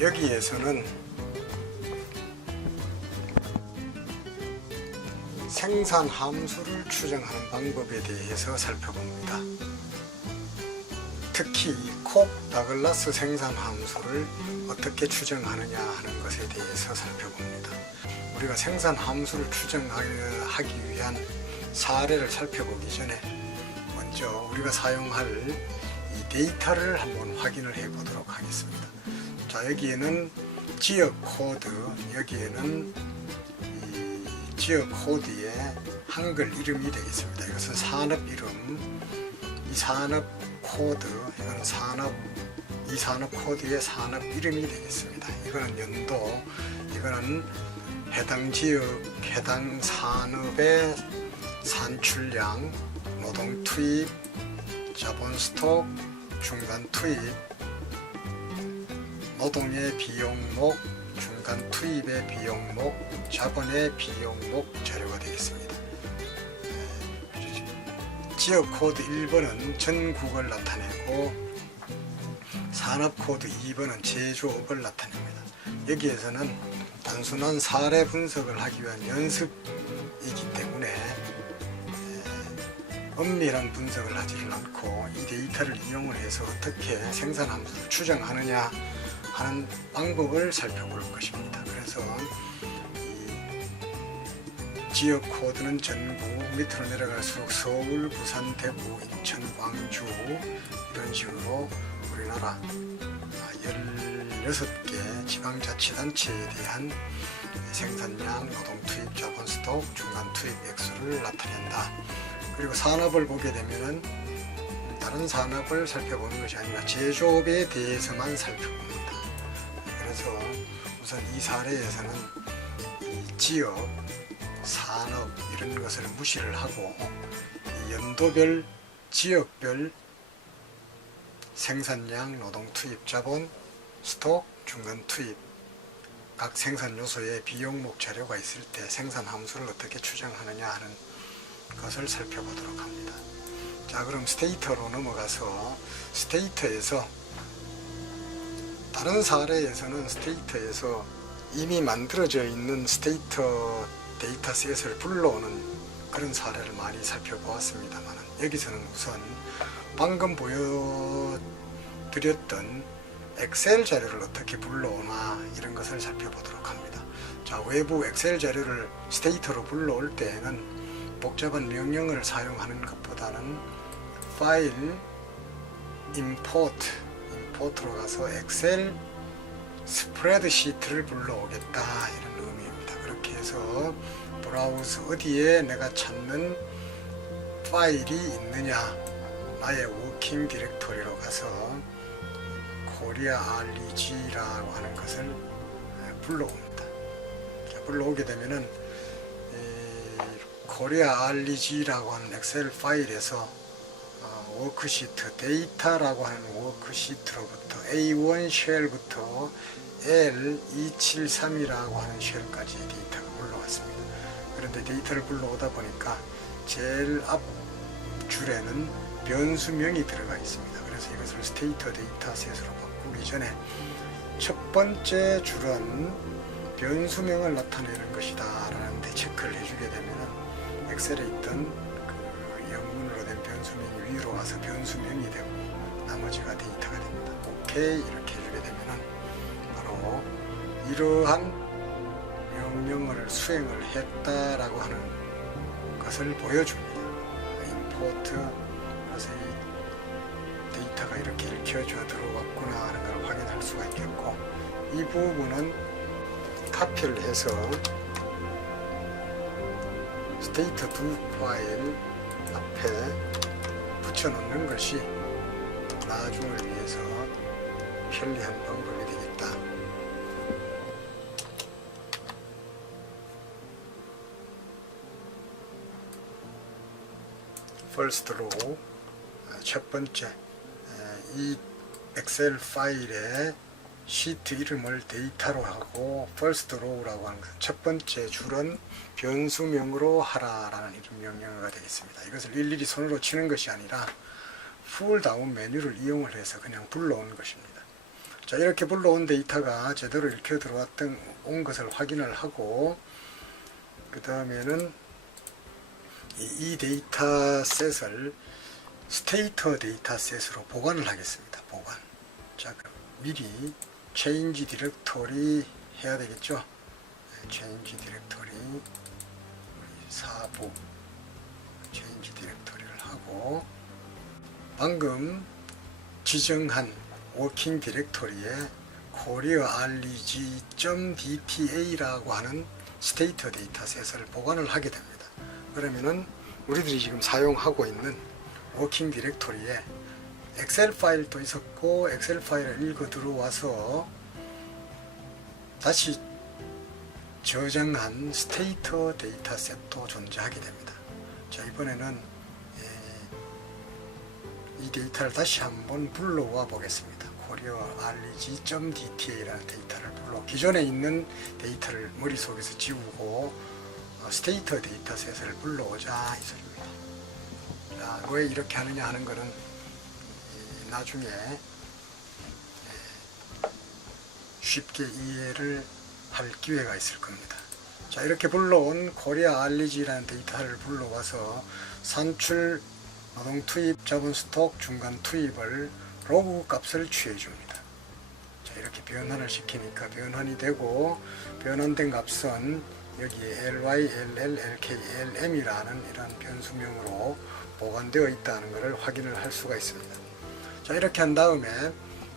여기에서는 생산 함수를 추정하는 방법에 대해서 살펴봅니다. 특히 콕 다글라스 생산 함수를 어떻게 추정하느냐 하는 것에 대해서 살펴봅니다. 우리가 생산 함수를 추정하기 위한 사례를 살펴보기 전에 먼저 우리가 사용할 이 데이터를 한번 확인을 해 보도록 하겠습니다. 자, 여기에는 지역 코드, 여기에는 이 지역 코드의 한글 이름이 되겠습니다. 이것은 산업 이름, 이 산업 코드, 이거는 이 산업 코드의 산업 이름이 되겠습니다. 이거는 연도, 이거는 해당 지역, 해당 산업의 산출량, 노동 투입, 자본 스톡, 중간 투입, 노동의 비용목, 중간 투입의 비용목, 자본의 비용목 자료가 되겠습니다. 지역 코드 1번은 전국을 나타내고 산업 코드 2번은 제조업을 나타냅니다. 여기에서는 단순한 사례 분석을 하기 위한 연습이기 때문에 엄밀한 분석을 하지를 않고 이 데이터를 이용을 해서 어떻게 생산 함수를 추정하느냐 하는 방법을 살펴볼 것입니다. 그래서 이 지역 코드는 전국, 밑으로 내려갈수록 서울, 부산, 대구, 인천, 광주 이런 식으로 우리나라 16개 지방자치단체에 대한 생산량, 노동 투입, 자본 스톡, 중간 투입 액수를 나타낸다. 그리고 산업을 보게 되면은 다른 산업을 살펴보는 것이 아니라 제조업에 대해서만 살펴봅니다. 그래서 우선 이 사례에서는 이 지역, 산업 이런 것을 무시를 하고 이 연도별, 지역별 생산량, 노동 투입, 자본, 스톡, 중간 투입 각 생산 요소의 비용목 자료가 있을 때 생산 함수를 어떻게 추정하느냐 하는 것을 살펴보도록 합니다. 자, 그럼 스테이터로 넘어가서 스테이터에서 다른 사례에서는 스테이터에서 이미 만들어져 있는 스테이터 데이터셋을 불러오는 그런 사례를 많이 살펴보았습니다만 여기서는 우선 방금 보여드렸던 엑셀 자료를 어떻게 불러오나 이런 것을 살펴보도록 합니다. 자, 외부 엑셀 자료를 스테이터로 불러올 때에는 복잡한 명령을 사용하는 것보다는 파일, 임포트로 가서 엑셀 스프레드시트를 불러오겠다 이런 의미입니다. 그렇게 해서 브라우즈 어디에 내가 찾는 파일이 있느냐, 나의 워킹 디렉토리로 가서 코리아 REG라고 하는 것을 불러옵니다. 불러오게 되면은 코리아 REG라고 하는 엑셀 파일에서 워크시트, 데이터라고 하는 워크시트로부터 A1 쉘부터 L273이라고 하는 쉘까지 데이터가 불러왔습니다. 그런데 데이터를 불러오다 보니까 제일 앞 줄에는 변수명이 들어가 있습니다. 그래서 이것을 스테이터 데이터셋으로 바꾸기 전에 첫 번째 줄은 변수명을 나타내는 것이다 라는 데 체크를 해주게 되면 엑셀에 있던 그 영문으로 된 변수명이 위로 와서 변수명이 되고 나머지가 데이터가 됩니다. 오케이 이렇게 해주게 되면 바로 이러한 명령을 수행을 했다라고 하는 것을 보여줍니다. 임포트, 그래서 이 데이터가 이렇게 읽혀져 들어왔구나 하는 걸 확인할 수가 있겠고, 이 부분은 카피를 해서 스테이트 2 파일 앞에 붙여놓는 것이 나중을 위해서 편리한 방법이 되겠다. First row, 첫 번째, 이 엑셀 파일에 시트 이름을 데이터로 하고 first row라고 하는 첫 번째 줄은 변수명으로 하라라는 이런 명령어가 되겠습니다. 이것을 일일이 손으로 치는 것이 아니라 풀 다운 메뉴를 이용을 해서 그냥 불러오는 것입니다. 자, 이렇게 불러온 데이터가 제대로 읽혀 들어왔던 온 것을 확인을 하고, 그 다음에는 이 데이터셋을 스테이터 데이터셋으로 보관을 하겠습니다. 보관. 자, 미리 change 디렉토리 해야 되겠죠. change 디렉토리 우리 4부 change 디렉토리를 하고, 방금 지정한 워킹 디렉토리에 koreareg.dta라고 하는 스테이터 데이터셋을 보관을 하게 됩니다. 그러면은 우리들이 지금 사용하고 있는 워킹 디렉토리에 엑셀 파일도 있었고, 엑셀 파일을 읽어 들어와서 다시 저장한 스테이터 데이터셋도 존재하게 됩니다. 자, 이번에는 이 데이터를 다시 한번 불러와 보겠습니다. koreareg.dta라는 데이터를 기존에 있는 데이터를 머릿속에서 지우고 스테이터 데이터셋을 불러오자 이 소리입니다. 자, 왜 이렇게 하느냐 하는 것은 나중에 쉽게 이해를 할 기회가 있을 겁니다. 자, 이렇게 불러온 koreareg라는 데이터를 불러와서 산출, 노동 투입, 자본 스톡, 중간 투입을 로그 값을 취해줍니다. 자, 이렇게 변환을 시키니까 변환이 되고, 변환된 값은 여기에 ly, ll, lk, lm이라는 이런 변수명으로 보관되어 있다는 것을 확인을 할 수가 있습니다. 자, 이렇게 한 다음에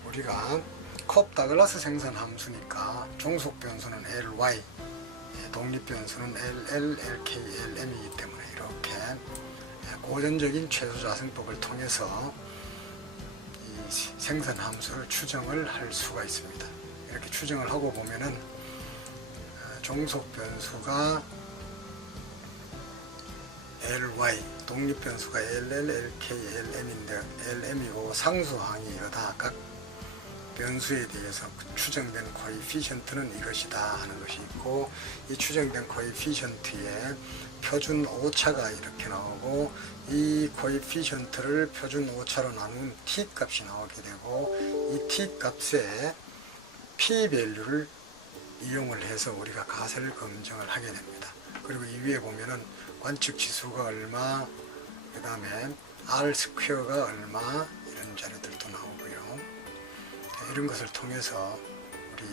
우리가 콥 다글라스 생산 함수니까 종속 변수는 ly, 독립 변수는 ll, lk, lm이기 때문에 이렇게 고전적인 최소 자승법을 통해서 이 생산 함수를 추정을 할 수가 있습니다. 이렇게 추정을 하고 보면은 종속 변수가 ly, 독립 변수가 ll, lk, lm인데 lm이고 상수항이 이러다 각 변수에 대해서 추정된 코에피션트는 이것이다 하는 것이 있고, 이 추정된 코에피션트에 표준 오차가 이렇게 나오고, 이 코에피션트를 표준 오차로 나눈 t 값이 나오게 되고, 이 t 값에 p 밸류를 이용을 해서 우리가 가설을 검증을 하게 됩니다. 그리고 이 위에 보면은 관측 지수가 얼마, 그 다음에 r 스퀘어가 얼마, 이런 자료들도 나오고요. 이런 것을 통해서 우리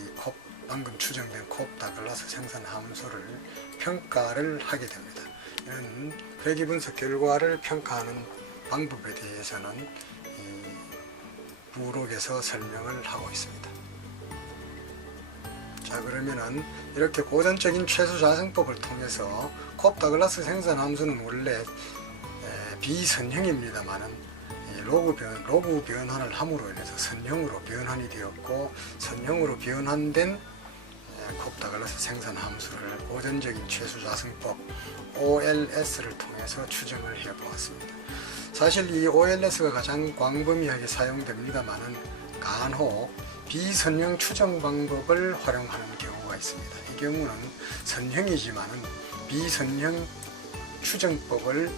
방금 추정된 콥 다글라스 생산 함수를 평가를 하게 됩니다. 이런 회귀 분석 결과를 평가하는 방법에 대해서는 이 부록에서 설명을 하고 있습니다. 자, 그러면은 이렇게 고전적인 최소 자승법을 통해서 콥 다글라스 생산 함수는 원래 비선형입니다만은 로그 변환을 함으로 인해서 선형으로 변환이 되었고, 선형으로 변환된 콥 다글라스 생산 함수를 고전적인 최소 자승법 OLS를 통해서 추정을 해 보았습니다. 사실 이 OLS가 가장 광범위하게 사용됩니다만은 간혹 비선형 추정 방법을 활용하는 경우가 있습니다. 이 경우는 선형이지만은 비선형 추정법을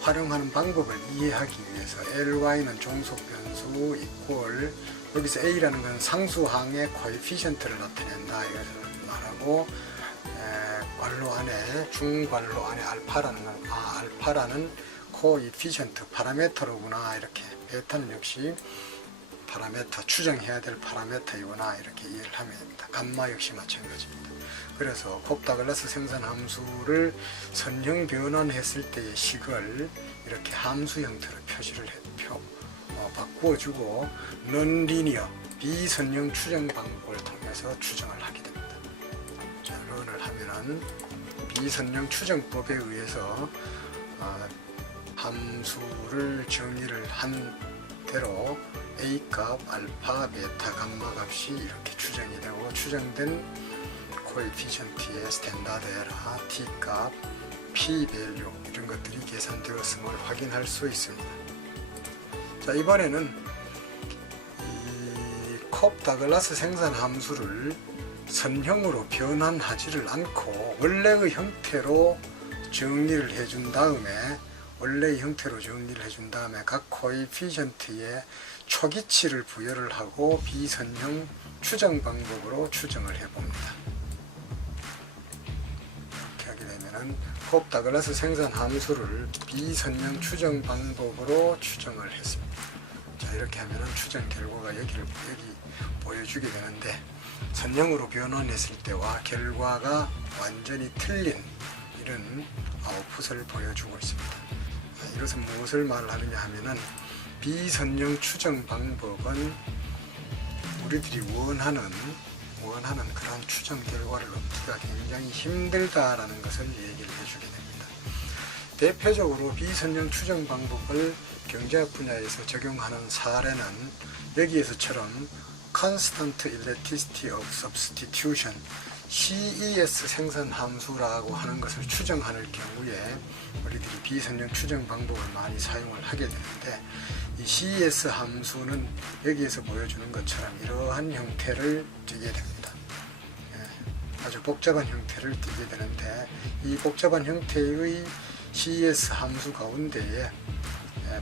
활용하는 방법을 이해하기 위해서 ly는 종속 변수 이퀄, 여기서 a라는 것은 상수항의 코에피션트를 나타낸다 이것을 말하고, 괄호 안에 중괄호 안에 알파라는 건 알파라는 코에피션트 파라메터로구나, 이렇게 베타는 역시 파라메터, 추정해야 될 파라메터이구나 이렇게 이해를 하면 됩니다. 감마 역시 마찬가지입니다. 그래서 콥 다글라스 생산 함수를 선형 변환했을 때의 식을 이렇게 함수 형태로 표시를 바꾸어주고, 넌리니어 비선형 추정 방법을 통해서 추정을 하게 됩니다. 자, 런을 하면은 비선형 추정법에 의해서 함수를 정의를 한 대로 A 값, 알파, 베타, 감마 값이 이렇게 추정이 되고, 추정된 코에피션트의 스탠다드 에러, t 값, p 밸류 이런 것들이 계산되었음을 확인할 수 있습니다. 자, 이번에는 이 콥 다글라스 생산 함수를 선형으로 변환하지를 않고 원래의 형태로 정리를 해준 다음에 원래의 형태로 정리를 해준 다음에 각 코에피션트에 초기치를 부여를 하고 비선형 추정 방법으로 추정을 해봅니다. 이렇게 하게 되면은 콥 다글라스 생산 함수를 비선형 추정 방법으로 추정을 했습니다. 자, 이렇게 하면은 추정 결과가 여기 보여주게 되는데, 선형으로 변환했을 때와 결과가 완전히 틀린 이런 아웃풋을 보여주고 있습니다. 이것은 무엇을 말하느냐 하면은, 비선형 추정 방법은 우리들이 원하는 그러한 추정 결과를 얻기가 굉장히 힘들다라는 것을 얘기를 해주게 됩니다. 대표적으로 비선형 추정 방법을 경제학 분야에서 적용하는 사례는 여기에서처럼 Constant Elasticity of Substitution, CES 생산 함수라고 하는 것을 추정하는 경우에 우리들이 비선형 추정 방법을 많이 사용을 하게 되는데, 이 CES 함수는 여기에서 보여주는 것처럼 이러한 형태를 띠게 됩니다. 아주 복잡한 형태를 띠게 되는데, 이 복잡한 형태의 CES 함수 가운데에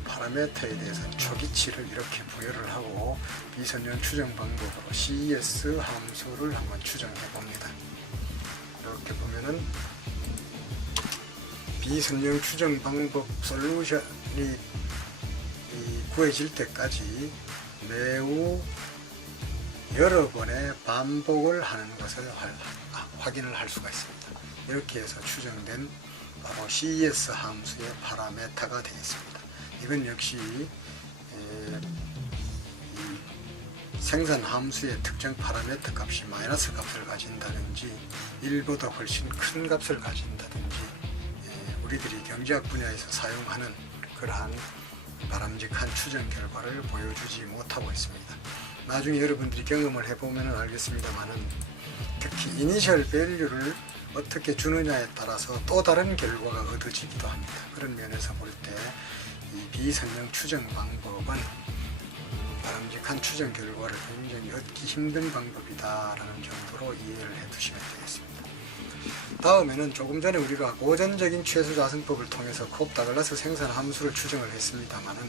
파라메터에 대해서는 초기치를 이렇게 부여를 하고 비선형 추정 방법으로 CES 함수를 한번 추정해 봅니다. 이렇게 보면은 비선형 추정 방법 솔루션이 구해질 때까지 매우 여러 번의 반복을 하는 것을 확인을 할 수가 있습니다. 이렇게 해서 추정된 바로 CES 함수의 파라메터가 되겠습니다. 이건 역시 생산 함수의 특정 파라메터 값이 마이너스 값을 가진다든지 1보다 훨씬 큰 값을 가진다든지 우리들이 경제학 분야에서 사용하는 그러한 바람직한 추정 결과를 보여주지 못하고 있습니다. 나중에 여러분들이 경험을 해보면 알겠습니다만은, 특히 이니셜 밸류를 어떻게 주느냐에 따라서 또 다른 결과가 얻어지기도 합니다. 그런 면에서 볼 때 이 비선형 추정 방법은 바람직한 추정 결과를 굉장히 얻기 힘든 방법이다라는 정도로 이해를 해 두시면 되겠습니다. 다음에는 조금 전에 우리가 고전적인 최소자승법을 통해서 콥 다글라스 생산 함수를 추정을 했습니다만은,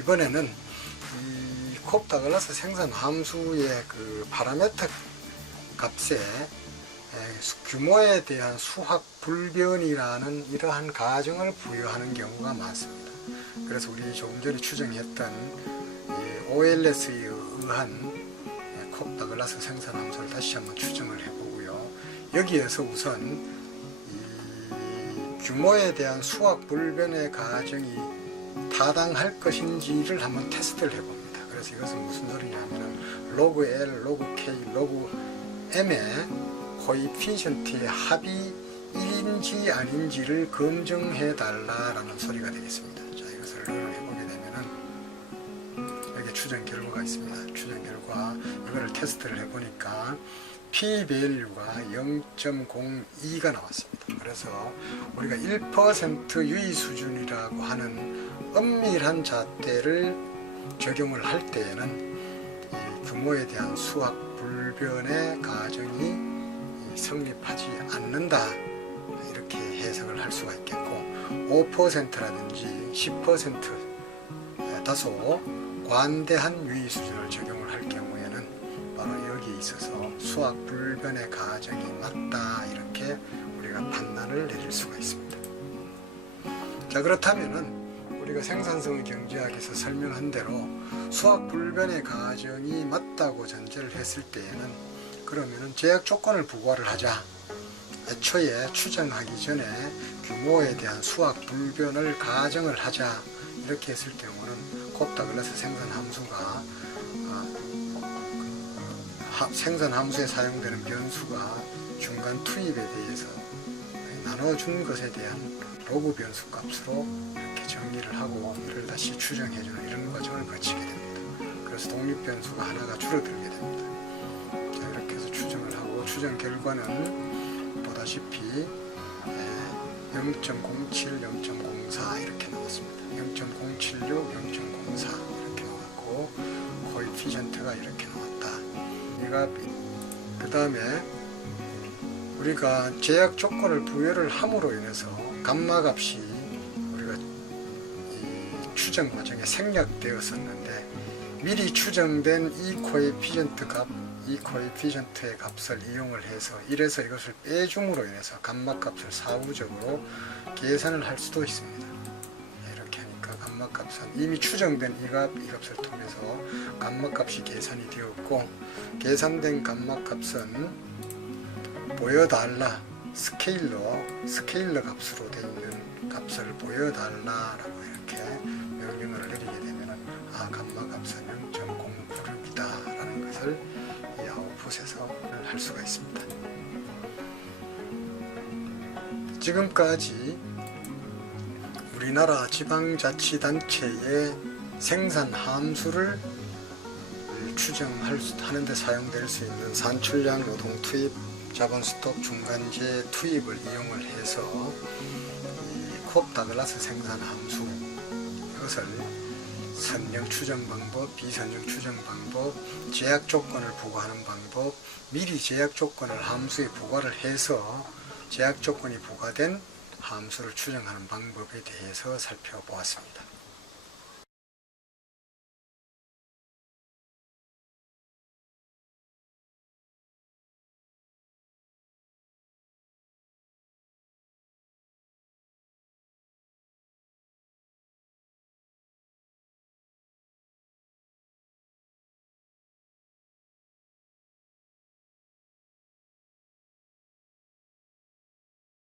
이번에는 이 콥 다글라스 생산 함수의 그 파라메터 값의 규모에 대한 수학 불변이라는 이러한 가정을 부여하는 경우가 많습니다. 그래서 우리 조금 전에 추정했던 OLS에 의한 콥 다글라스 생산 함수를 다시 한번 추정을 해보고요. 여기에서 우선 이 규모에 대한 수학 불변의 가정이 타당할 것인지를 한번 테스트를 해봅니다. 그래서 이것은 무슨 소리냐면은 로그 L, 로그 K, 로그 M의 코에피션트의 합이 1인지 아닌지를 검증해 달라라는 소리가 되겠습니다. 자, 이것을 런을 해보게 되면은 여기 추정 결과가 있습니다. 추정 결과 이거를 테스트를 해보니까 P 밸류가 0.02가 나왔습니다. 그래서 우리가 1% 유의 수준이라고 하는 엄밀한 잣대를 적용을 할 때에는 이 규모에 대한 수학 불변의 가정이 성립하지 않는다, 이렇게 해석을 할 수가 있겠고, 5%라든지 10% 다소 관대한 유의 수준을 적용을 할 경우에는 바로 여기에 있어서 수학 불변의 가정이 맞다, 이렇게 우리가 판단을 내릴 수가 있습니다. 자, 그렇다면은 우리가 생산성 경제학에서 설명한 대로 수학 불변의 가정이 맞다고 전제를 했을 때에는, 그러면은 제약 조건을 부과를 하자. 애초에 추정하기 전에 규모에 대한 수학 불변을 가정을 하자. 이렇게 했을 경우는 콥 다글라스 생산 함수가 생산 함수에 사용되는 변수가 중간 투입에 대해서 나눠준 것에 대한 로그 변수 값으로 이렇게 정리를 하고 이를 다시 추정해주는 이런 과정을 거치게 됩니다. 그래서 독립 변수가 하나가 줄어들게 됩니다. 자, 이렇게 해서 추정을 하고, 추정 결과는 보다시피 0.07, 0.04 이렇게 나왔습니다. 0.076, 0.04 이렇게 나왔고, 코에피션트가 이렇게 나왔다. 그 다음에 우리가 제약 조건을 부여를 함으로 인해서 감마 값이 우리가 추정 과정에 생략되었었는데 미리 추정된 이 코에피션트 값, 이 코에피션트의 값을 이용을 해서 이래서 이것을 빼줌으로 인해서 감마값을 사후적으로 계산을 할 수도 있습니다. 이렇게 하니까 감마값은 이미 추정된 이 값을 통해서 감마값이 계산이 되었고, 계산된 감마값은 보여달라, 스케일러 값으로 되어 있는 값을 보여달라라고 이렇게 명령어를 내리게 되면 감마값은 0.096이다 라는 것을 이 아웃풋에서 할 수가 있습니다. 지금까지 우리나라 지방자치단체의 생산 함수를 추정하는 데 사용될 수 있는 산출량, 노동 투입, 자본 스톡, 중간재 투입을 이용을 해서 이 콥 다글라스 생산 함수, 이것을 선형 추정 방법, 비선형 추정 방법, 제약 조건을 부과하는 방법, 미리 제약 조건을 함수에 부과를 해서 제약 조건이 부과된 함수를 추정하는 방법에 대해서 살펴보았습니다.